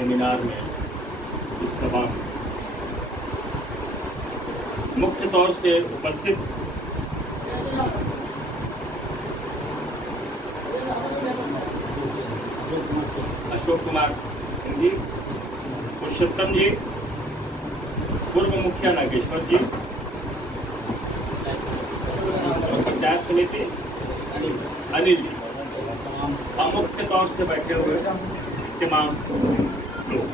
Seminar में, इस सभा में मुख्य तौर से उपस्थित अशोक कुमार जी, पुरुषोत्तम जी, पूर्व मुखिया नागेश्वर जी, पंचायत समिति अनिल जी, और मुख्य तौर से बैठे हुए तमाम लोग।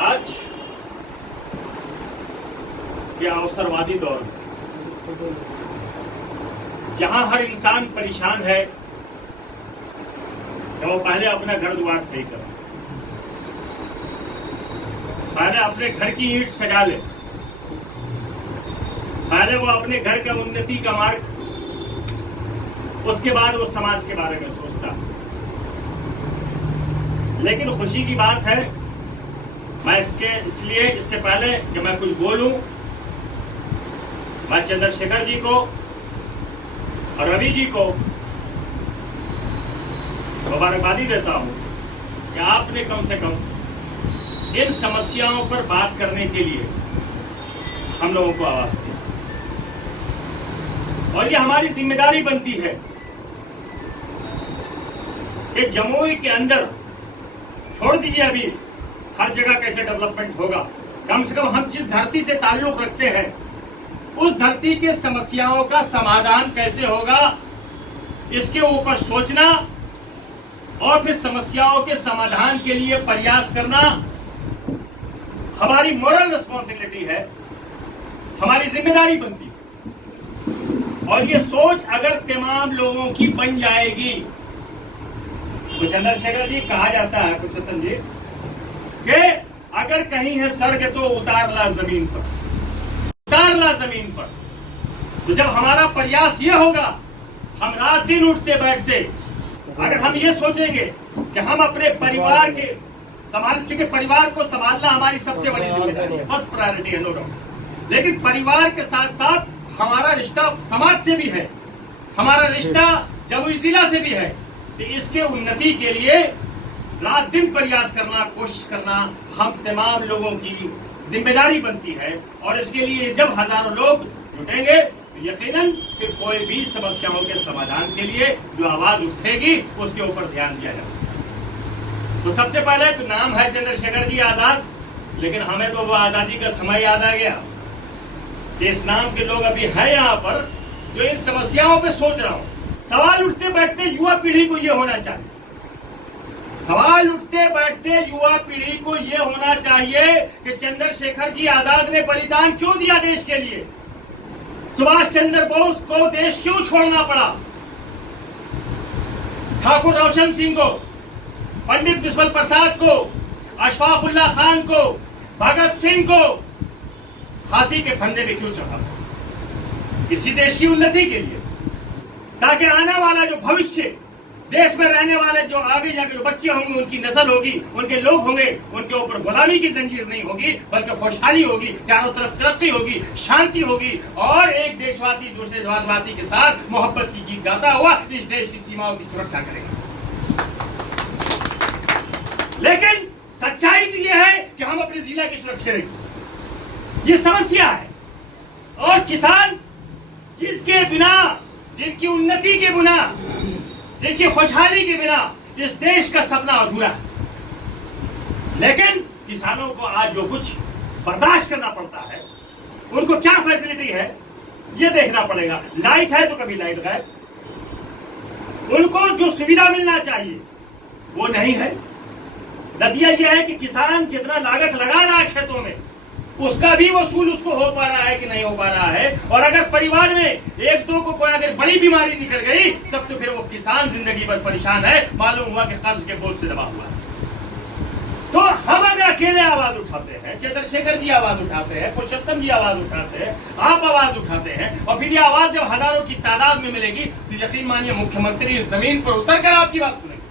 आज के अवसरवादी दौर में जहां हर इंसान परेशान है तो वो पहले अपना घर द्वार सही करे, पहले अपने घर की ईंट सजा ले, पहले वो अपने घर का उन्नति का मार्ग, उसके बाद वो समाज के बारे में सोचता। लेकिन खुशी की बात है, मैं इसलिए इससे पहले कि मैं कुछ बोलूं, मैं चंद्रशेखर जी को और रवि जी को मुबारकबादी देता हूं कि आपने कम से कम इन समस्याओं पर बात करने के लिए हम लोगों को आवाज दी, और ये हमारी जिम्मेदारी बनती है कि जमुई के अंदर, छोड़ दीजिए अभी हर जगह कैसे डेवलपमेंट होगा, कम से कम हम जिस धरती से ताल्लुक रखते हैं उस धरती के समस्याओं का समाधान कैसे होगा, इसके ऊपर सोचना और फिर समस्याओं के समाधान के लिए प्रयास करना हमारी मोरल रिस्पॉन्सिबिलिटी है, हमारी जिम्मेदारी बनती है। और ये सोच अगर तमाम लोगों की बन जाएगी तो चंद्रशेखर जी, कहा जाता है पुरुषोत्तम जी कि अगर कहीं है स्वर्ग तो उतार ला जमीन पर, उतार ला जमीन पर। तो जब हमारा प्रयास ये होगा, हम रात दिन उठते बैठते, अगर हम ये सोचेंगे कि हम अपने परिवार के चूंकि परिवार को संभालना हमारी सबसे बड़ी जिम्मेदारी है, फर्स्ट प्रायोरिटी है, नो डाउट। लेकिन परिवार के साथ साथ हमारा रिश्ता समाज से भी है, हमारा रिश्ता जमुई जिला से भी है, तो इसके उन्नति के लिए रात दिन प्रयास करना, कोशिश करना हम तमाम लोगों की जिम्मेदारी बनती है। और इसके लिए जब हजारों लोग जुटेंगे तो यकीनन फिर कोई भी समस्याओं के समाधान के लिए जो आवाज उठेगी उसके ऊपर ध्यान दिया जा सकता है। तो सबसे पहले तो नाम है चंद्रशेखर जी आजाद, लेकिन हमें तो वो आजादी का समय याद आ गया। इस नाम के लोग अभी हैं यहाँ पर जो इन समस्याओं पे सोच रहा हूं। सवाल उठते बैठते युवा पीढ़ी को ये होना चाहिए, सवाल उठते बैठते युवा पीढ़ी को ये होना चाहिए कि चंद्रशेखर जी आजाद ने बलिदान क्यों दिया देश के लिए, सुभाष चंद्र बोस को देश क्यों छोड़ना पड़ा, ठाकुर रोशन सिंह को, पंडित बिस्मिल प्रसाद को, अशफाक उल्लाह खान को, भगत सिंह को फांसी के फंदे पे क्यों चढ़ा, इसी देश की उन्नति के लिए, ताकि आने वाला जो भविष्य, देश में रहने वाले जो आगे जाके जो बच्चे होंगे, उनकी नस्ल होगी, उनके लोग होंगे, उनके ऊपर गुलामी की जंजीर नहीं होगी, बल्कि खुशहाली होगी, चारों तरफ तरक्की होगी, शांति होगी, और एक देशवासी दूसरे देशवासी के साथ मोहब्बत की गीत गाता हुआ इस देश की सीमाओं की सुरक्षा करेगा। लेकिन सच्चाई तो यह है कि हम अपने जिला की सुरक्षा रखें, ये समस्या है। और किसान जिसके बिना, जिनकी उन्नति के बिना, जिनकी खुशहाली के बिना इस देश का सपना अधूरा है। लेकिन किसानों को आज जो कुछ बर्दाश्त करना पड़ता है, उनको क्या फैसिलिटी है ये देखना पड़ेगा। लाइट है तो कभी लाइट गायब, उनको जो सुविधा मिलना चाहिए वो नहीं है। नतीजा यह है कि किसान जितना लागत लगा रहा है खेतों में, उसका भी वसूल उसको हो पा रहा है कि नहीं हो पा रहा है। और अगर परिवार में एक दो को कोई अगर बड़ी बीमारी निकल गई तब तो फिर वो किसान जिंदगी भर परेशान है, मालूम हुआ कि कर्ज के बोझ से दबा हुआ है। तो हम अगर अकेले आवाज उठाते हैं, चंद्रशेखर जी आवाज उठाते हैं, पुरुषोत्तम जी आवाज उठाते हैं, आप आवाज उठाते हैं, और फिर ये आवाज जब हजारों की तादाद में मिलेगी तो यकीन मानिए मुख्यमंत्री इस जमीन पर उतर कर आपकी बात सुनेंगे।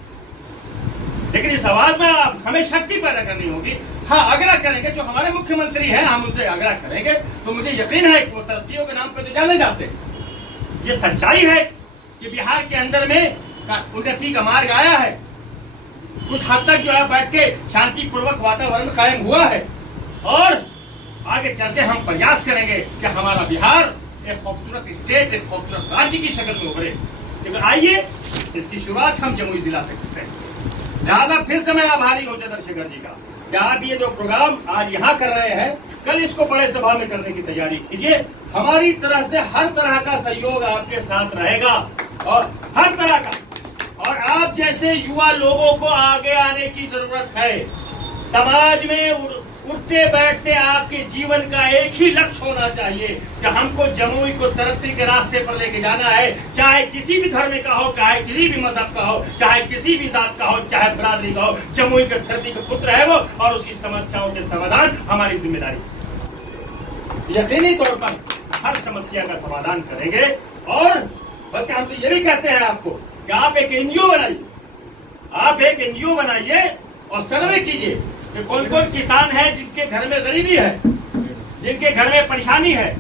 लेकिन इस आवाज में हमें शक्ति पैदा करनी होगी। हाँ, आग्रह करेंगे, जो हमारे मुख्यमंत्री हैं हम उनसे आग्रह करेंगे, तो मुझे यकीन है कि वो तरक्कियों के नाम पे तो जाने जाते हैं। ये सच्चाई है कि बिहार के अंदर में उन्नति का मार्ग आया है, कुछ हद तक जो है बैठ के शांतिपूर्वक वातावरण कायम हुआ है, और आगे चलते हम प्रयास करेंगे कि हमारा बिहार एक खूबसूरत स्टेट, एक खूबसूरत राज्य की शक्ल में उभरे। लेकिन आइए इसकी शुरुआत हम जमुई जिला से करते हैं। लिहाजा फिर से मैं आभारी हूँ चंद्रशेखर जी का कि आप ये जो प्रोग्राम आज यहाँ कर रहे हैं, कल इसको बड़े सभा में करने की तैयारी कीजिए। हमारी तरह से हर तरह का सहयोग आपके साथ रहेगा, और हर तरह का, और आप जैसे युवा लोगों को आगे आने की जरूरत है। समाज में उठते बैठते आपके जीवन का एक ही लक्ष्य होना चाहिए कि हमको जमुई को तरक्की के रास्ते पर लेके जाना है, चाहे किसी भी धर्म का हो, चाहे किसी भी मजहब का हो, चाहे किसी भी जात का हो, चाहे बरादरी का हो। जमुई के धरती का पुत्र है वो, और उसकी समस्याओं के समाधान हमारी जिम्मेदारी। यकीनी तौर पर हर समस्या का समाधान करेंगे, और बल्कि हम तो ये भी कहते हैं आपको कि आप एक एनजीओ बनाइए, आप एक एनजीओ बनाइए और सर्वे कीजिए कि कौन कौन किसान है जिनके घर में गरीबी है, जिनके घर में परेशानी है।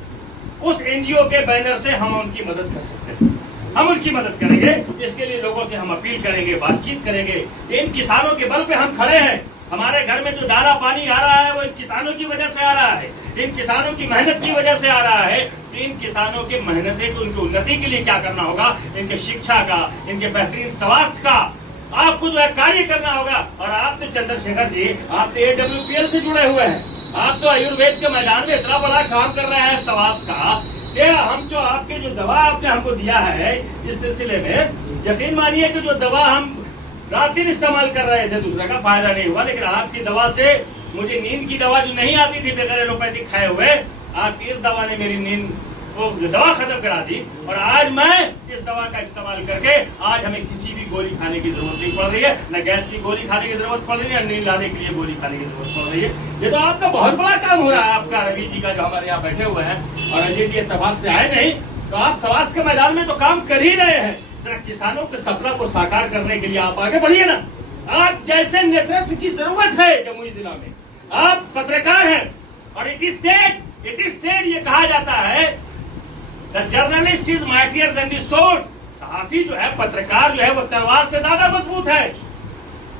उस एनजीओ के बैनर से हम उनकी मदद कर सकते हैं, हम उनकी मदद करेंगे। इसके लिए लोगों से हम अपील करेंगे, बातचीत करेंगे। इन किसानों के बल पे हम खड़े हैं। हमारे घर में जो दाना पानी आ रहा है वो इन किसानों की वजह से आ रहा है, इन किसानों की मेहनत की वजह से आ रहा है। इन किसानों की मेहनतें, उनकी उन्नति के लिए क्या करना होगा, इनके शिक्षा का, इनके बेहतरीन स्वास्थ्य का आपको जो है कार्य करना होगा। और आप तो चंद्रशेखर जी, आप तो AWPL से जुड़े हुए हैं, आप तो आयुर्वेद के मैदान में इतना बड़ा काम कर रहे हैं स्वास्थ्य का। क्या हम जो आपके जो दवा आपने हमको दिया है इस सिलसिले में, यकीन मानिए कि जो दवा हम रात दिन इस्तेमाल कर रहे थे, दूसरे का फायदा नहीं हुआ, लेकिन आपकी दवा से मुझे नींद की दवा जो नहीं आती थी बगैर एलोपैथिक खाए हुए, आपकी इस दवा ने मेरी नींद वो दवा खत्म करा दी। और आज मैं इस दवा का इस्तेमाल करके आज हमें किसी भी गोली खाने की जरूरत नहीं पड़ रही है, न गैस की गोली खाने की जरूरत पड़ रही है, नींद लाने के लिए गोली खाने की जरूरत पड़ रही है। ये तो आपका बहुत बड़ा काम हो रहा है, आपका रवि जी का जो हमारे यहाँ बैठे हुए हैं, और अजय जी इत्तेफाक से आए नहीं, तो आप स्वास्थ्य के मैदान में तो काम कर ही रहे हैं। जरा किसानों के सपना को साकार करने के लिए आप आगे बढ़िए ना। आप जैसे नेतृत्व की जरूरत है जमुई जिला में। आप पत्रकार हैं, और इट इज सेड ये कहा जाता है the journalist is mightier than the sword. सहाफी जो है, पत्रकार जो है, वो तलवार से ज्यादा मजबूत है।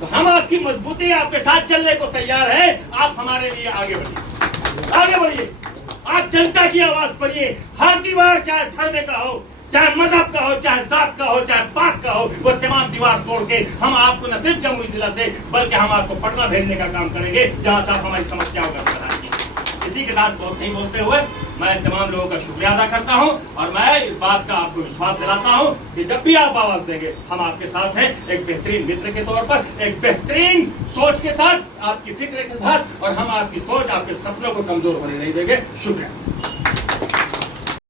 तो हम आपकी मजबूती, आपके साथ चलने को तैयार है। आप हमारे लिए आगे बढ़िए, आगे बढ़िए। आप जनता की आवाज पढ़िए। हर दीवार, चाहे धर्म का हो, चाहे मजहब का हो, चाहे जात का हो, चाहे बात का हो, वो तमाम दीवार तोड़ के हम आपको न सिर्फ जमुई जिला से, बल्कि हम आपको पटना भेजने का काम करेंगे, जहां से आप हमारी समस्याओं का समाधान कीजिए। इसी के साथ बहुत नहीं बोलते हुए मैं तमाम लोगों का शुक्रिया अदा करता हूं, और मैं इस बात का आपको विश्वास दिलाता हूं कि जब भी आप आवाज देंगे हम आपके साथ हैं, एक बेहतरीन मित्र के तौर पर, एक बेहतरीन सोच के साथ, आपकी फिक्र के साथ, और हम आपकी सोच, आपके सपनों को कमजोर होने नहीं देंगे। शुक्रिया।